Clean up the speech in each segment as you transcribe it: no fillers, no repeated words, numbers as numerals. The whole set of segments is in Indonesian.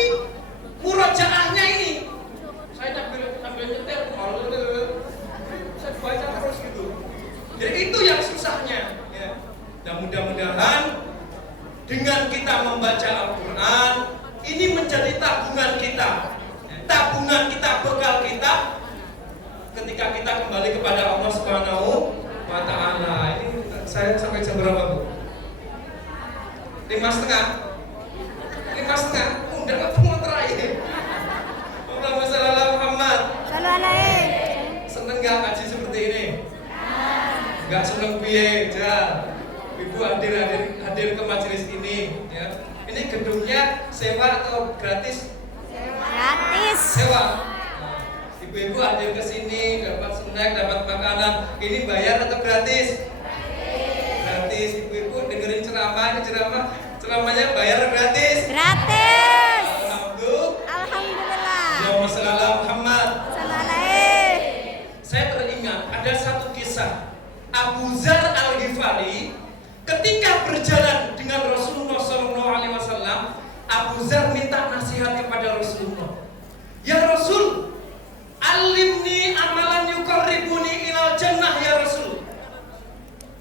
Tapi murojaahnya ini, saya ambil nyetir, saya baca terus gitu. Jadi itu yang susahnya. Ya. Dan mudah-mudahan dengan kita membaca Al-Quran, ini menjadi tabungan kita. Tabungan kita, bekal kita ketika kita kembali kepada Allah Subhanahu wa Ta'ala. Ini saya sampai jam berapa, Bu? 5:30. 5:30. Udah ketemu terakhir. Allahumma shalli ala Muhammad. Seneng gak ngaji seperti ini? Gak seneng piye, Jal. Ibu hadir ke majelis ini, ya. Ini gedungnya sewa atau gratis? Gratis. Sewa. Nah, ibu-ibu hadir ke sini dapat snack, dapat makanan. Ini bayar atau gratis? Gratis. Ibu-ibu dengerin ceramahnya bayar gratis? Gratis. Alhamdulillah. Alhamdulillah. Allahumma Muhammad. Sallallahu. Saya teringat ada satu kisah Abu Dzar Al-Ghifari ketika berjalan dengan Rasulullah SAW. Abu Dzar minta nasihat kepada Rasulullah. Ya Rasul, alimni amalan yuqarribuni ilal jannah ya Rasul.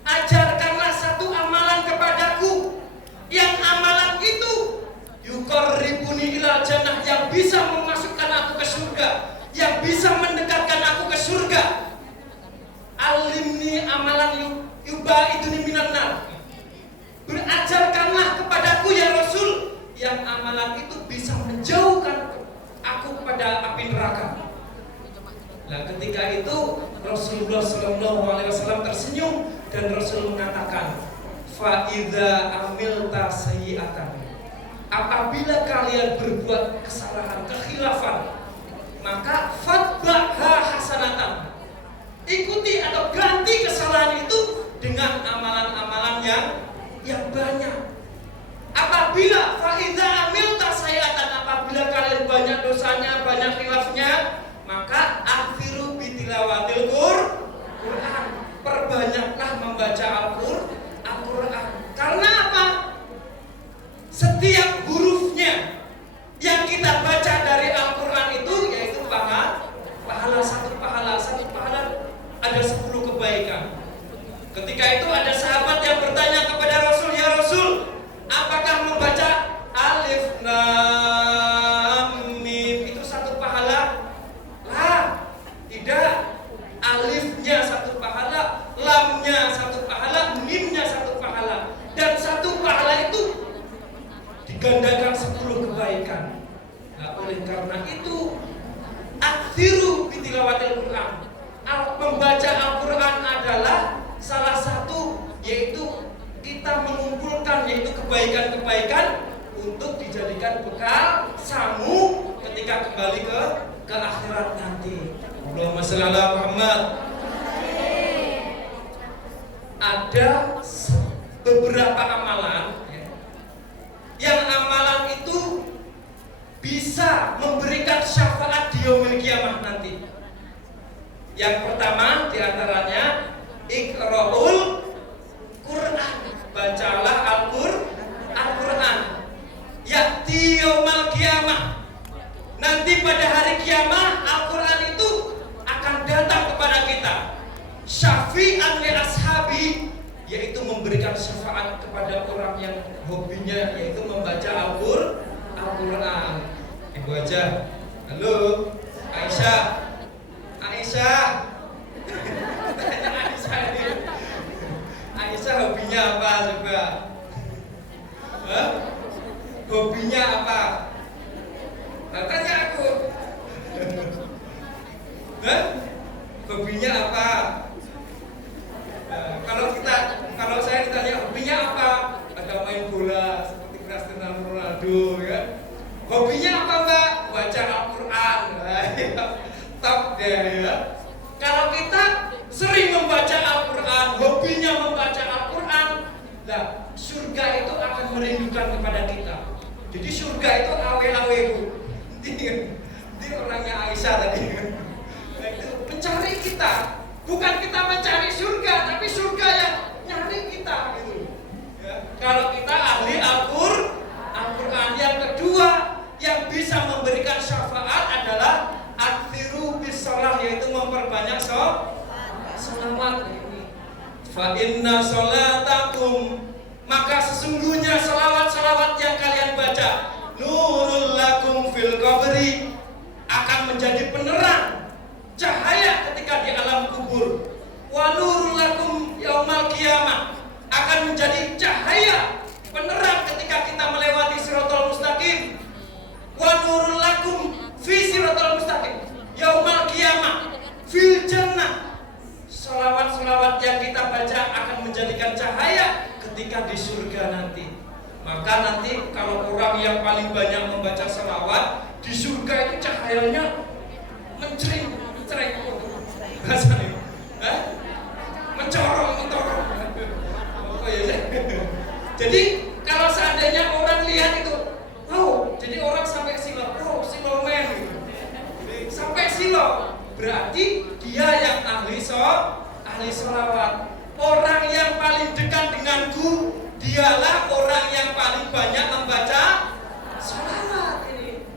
Ajarkanlah satu amalan kepadaku yang amalan itu yuqarribuni ilal jannah, yang bisa memasukkan aku ke surga, yang bisa mendekatkan aku ke surga. Alimni amalan yubaiduni minan nar. Berajarkanlah kepadaku ya Rasul yang amalan itu bisa menjauhkan aku kepada api neraka. Nah, ketika itu Rasulullah SAW tersenyum dan Rasul mengatakan, fa idza amilta sayyi'atan, apabila kalian berbuat kesalahan, kekhilafan, maka fatba'ha hasanatan, ikuti atau ganti kesalahan itu dengan amalan-amalan yang banyak. Apabila fa'idza amilta sayyi'atan, apabila kalian banyak dosanya, banyak khilafnya, maka akhfiru bitilawatil Qur'an, perbanyaklah membaca Al-Qur'an. Karena apa? Setiap hurufnya yang kita baca dari Al-Qur'an itu yaitu pahala satu pahala ada 10 kebaikan. Ketika itu ada sahabat yang bertanya kepada Rasul, ya Rasul, apakah membaca alif lam mim itu satu pahala? Lah, tidak. Alifnya satu pahala, lamnya satu pahala, mimnya satu pahala, dan satu pahala itu digandakan 10 kebaikan. Nah, oleh karena itu, akhfiru bitilawatil Qur'an. Membaca Al-Quran adalah salah satu, yaitu kita mengumpulkan yaitu kebaikan-kebaikan untuk dijadikan bekal samu ketika kembali ke akhirat nanti. Allahumma shalli ala Muhammad. Ada beberapa amalan yang amalan itu bisa memberikan syafaat di yaumil qiyamah nanti. Yang pertama diantaranya Iqra'ul Qur'an, bacalah Al-Qur'an. Ya'ti yaumal qiyamah, nanti pada hari kiamat Al-Qur'an itu akan datang kepada kita. Syafi'an li ashabi, yaitu memberikan syafaat kepada orang yang hobinya yaitu membaca Al-Qur'an. Ibu aja. Halo, Aisyah. Tanya Aisyah ini. Aisyah hobinya apa coba? Hobinya apa? Nah, tanya aku. Hobinya apa? Kalau saya ditanya hobinya apa? Ada main bola seperti Cristiano Ronaldo, ya. Hobinya apa, Mbak? Baca Al-Qur'an. Top deh, ya. Kalau kita sering membaca Al-Quran, hobinya membaca Al-Quran, nah surga itu akan merindukan kepada kita. Jadi surga itu awe-awe, Bu. Ini orangnya Aisyah tadi. Nah, itu mencari kita, bukan kita mencari surga, tapi surga yang nyari kita gitu. Ya. Kalau kita ahli Al-Quran, yang kedua yang Yaumal qiyamah fil jannah. Sholawat-sholawat yang kita baca akan menjadikan cahaya ketika di surga nanti. Maka nanti kalau orang yang paling banyak membaca sholawat di surga itu cahayanya mencereng, bahasanya, mencorong. Oh iya. Jadi kalau seandainya orang lihat itu, oh, jadi orang sampai silo, oh, silomen, sampai silo, berarti dia yang ahli sholawat. Orang yang paling dekat denganku, dialah orang yang paling banyak membaca sholawat ini.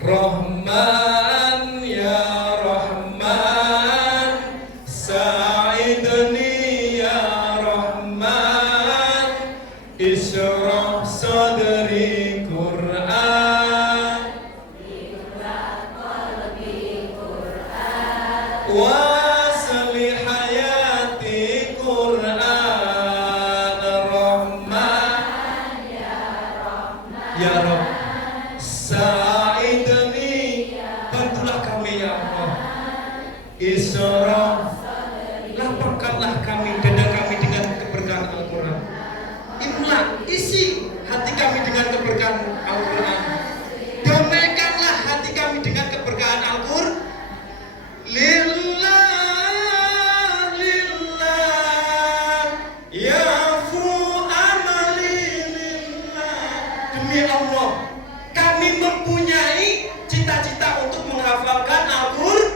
Rahman ya Rahman, sa'idni ya Rahman, isyrah sadri Qur'an, wasli hayati Qur'an. Rahman ya Rabb, sa'idni, bantulah kami ya Allah. Isyrah, lapangkanlah kami, dada kami dengan keberkahan Al-Quran. Imla, isi hati kami dengan keberkahan Al-Quran. Damaikanlah hati kami dengan keberkahan Al-Quran. Lillah, yafu amali lillah. Demi Allah, kami mempunyai cita-cita untuk menghafalkan Al-Quran.